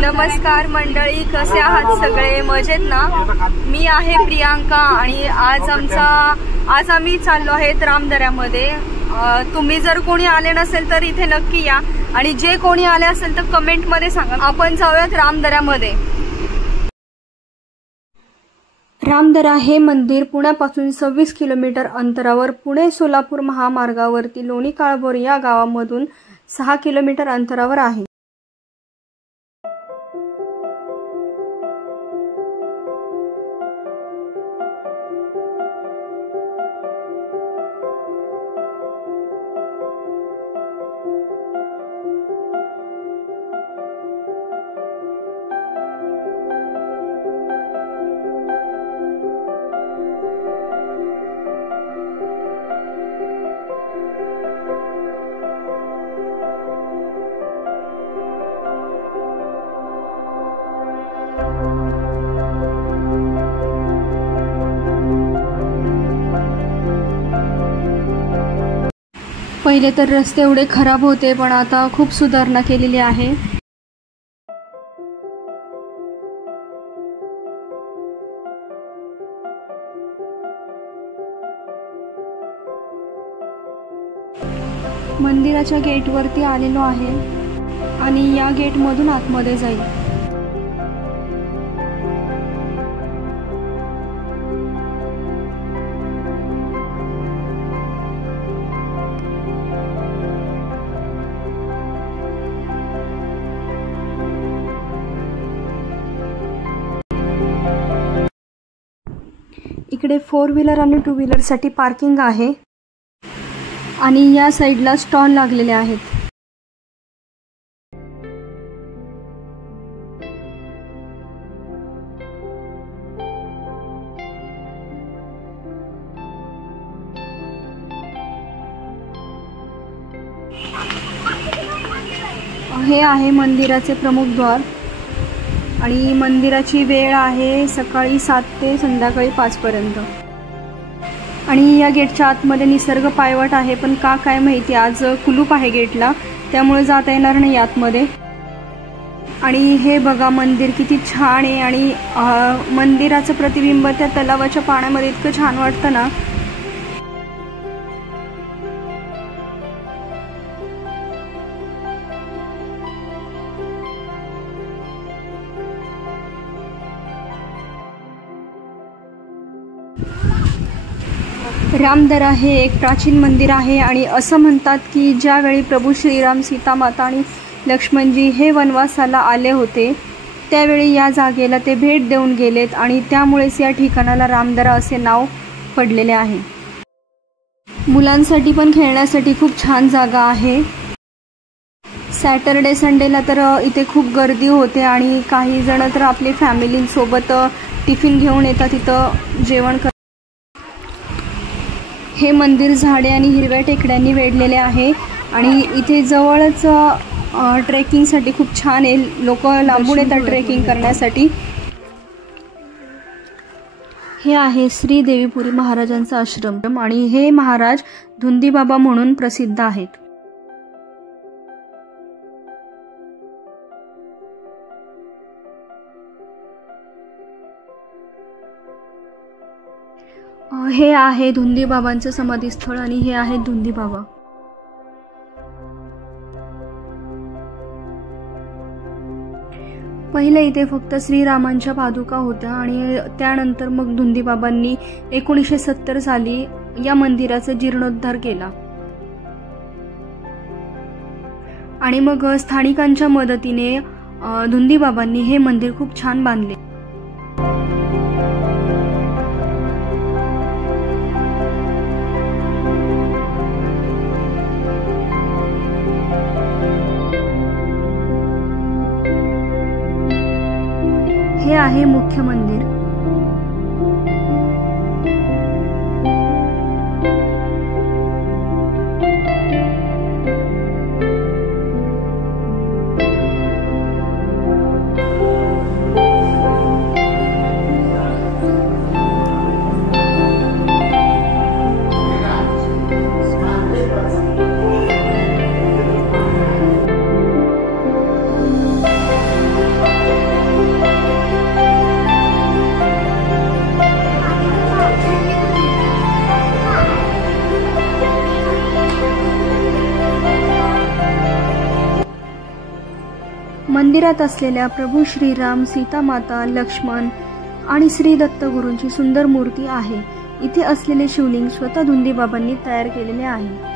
नमस्कार मंडळी, कसे आहात सगळे? मजेत ना? मी आहे प्रियांका आणि आज आम्ही चाललो आहेत रामदऱ्यामध्ये। तुम्ही जर कोणी आले नसेल तर इथे नक्की या आणि जे कोणी आले असेल तर कमेंट मध्ये सांगा। आपण जाऊयात रामदऱ्यामध्ये। रामदरा हे मंदिर पुण्यापासून 26 किलोमीटर अंतरावर पुणे सोलापूर महामार्गावरती लोणी काळभोर या गावामधून 6 किलोमीटर अंतरावर आहे। पहिले तर रस्ते एवढे खराब होते, पण आता खूप सुधारणा केलेली आहे। मंदिराच्या गेटवरती आलेलो आहे आणि या गेटमधून आतमध्ये जाईल। इकडे 4 व्हीलर आणि 2 व्हीलर साठी पार्किंग आहे आणि या साइडला स्टॉल लागलेले आहेत। हे आहे मंदिराचे प्रमुख द्वार आणि मंदिराची वेळ आहे सकाळी 7 ते संध्याकाळी 5 पर्यंत। आणि या गेटच्या आतमध्ये निसर्ग पायवाट आहे, पण का काय माहिती आज कुलूप आहे गेटला, त्यामुळे जाता येणार नाही आतमध्ये। आणि हे बघा मंदिर किती छान आहे आणि मंदिराचं प्रतिबिंब त्या तलावाच्या पाण्यामध्ये इतकं छान वाटतं ना। रामदरा हे एक प्राचीन मंदिर आहे आणि असं म्हणतात की ज्यावेळी प्रभू श्रीराम, सीता माता आणि लक्ष्मणजी हे वनवासाला आले होते त्यावेळी या जागेला ते भेट देऊन गेलेत आणि त्यामुळेच या ठिकाणाला रामदरा असे नाव पडलेले आहे। मुलांसाठी पण खेळण्यासाठी खूप छान जागा आहे। सॅटरडे संडेला तर इथे खूप गर्दी होते आणि काही जण तर आपली फॅमिलीसोबत टिफिन घेऊन येतात इथं जेवण कर। हे मंदिर झाडे आणि हिरव्या टेकड्यांनी वेढलेले आहे आणि इथे जवळच ट्रेकिंगसाठी खूप छान आहे। लोक लांबून येतात ट्रेकिंग करण्यासाठी। हे आहे श्री देवीपुरी महाराजांचा आश्रम आणि हे महाराज धुंदी बाबा म्हणून प्रसिद्ध आहेत। हे आहे धुंदी बाबांचं समाधीस्थळ आणि हे आहे धुंदी बाबा। पहिले इथे फक्त श्रीरामांच्या पादुका होत्या आणि त्यानंतर मग धुंदी बाबांनी 1970 साली या मंदिराचा जीर्णोद्धार केला आणि मग स्थानिकांच्या मदतीने धुंदी बाबांनी हे मंदिर खूप छान बांधले। हे आहे मुख्य मंदिर। मंदिरात असलेल्या प्रभू श्रीराम, सीता माता, लक्ष्मण आणि श्री दत्त गुरूंची सुंदर मूर्ती आहे. इथे असलेले शिवलिंग स्वतः धुंदीबाबांनी तयार केलेले आहे.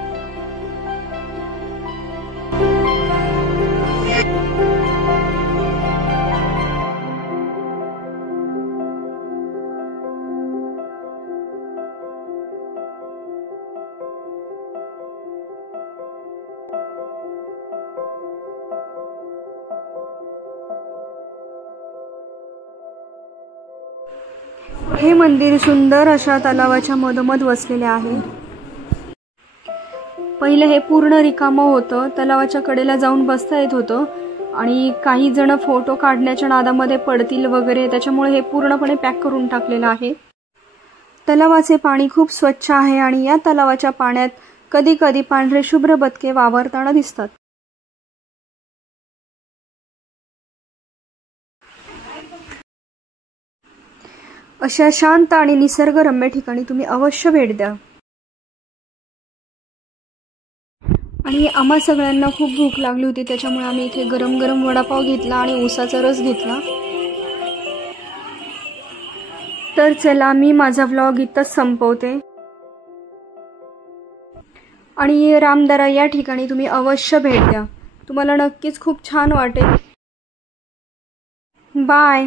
हे मंदिर सुंदर अशा तलावाच्या मधोमध वसलेले आहे. पहिले हे पूर्ण रिकामं होतं. तलावाच्या कडेला जाऊन बसता येत होतं आणि काही जण फोटो काढण्याच्या नादामध्ये पडतील वगैरे, त्याच्यामुळे हे पूर्णपणे पॅक करून टाकलेलं आहे. तलावाचे पाणी खूप स्वच्छ आहे आणि या तलावाच्या पाण्यात कधी कधी पांढरे शुभ्र बदके वावरताना दिसतात. अशा शांत आणि निसर्गरम्य ठिकाणी तुम्ही अवश्य भेट द्या. आणि आम्हा सगळ्यांना खूप भूक लागली होती, त्याच्यामुळे आम्ही इथे गरम गरम वडापाव घेतला आणि ऊसाचा रस घेतला. तर चला, मी माझा व्लॉग इथंच संपवते. आणि रामदरा या ठिकाणी तुम्ही अवश्य भेट द्या. तुम्हाला नक्कीच खूप छान वाटेल. बाय.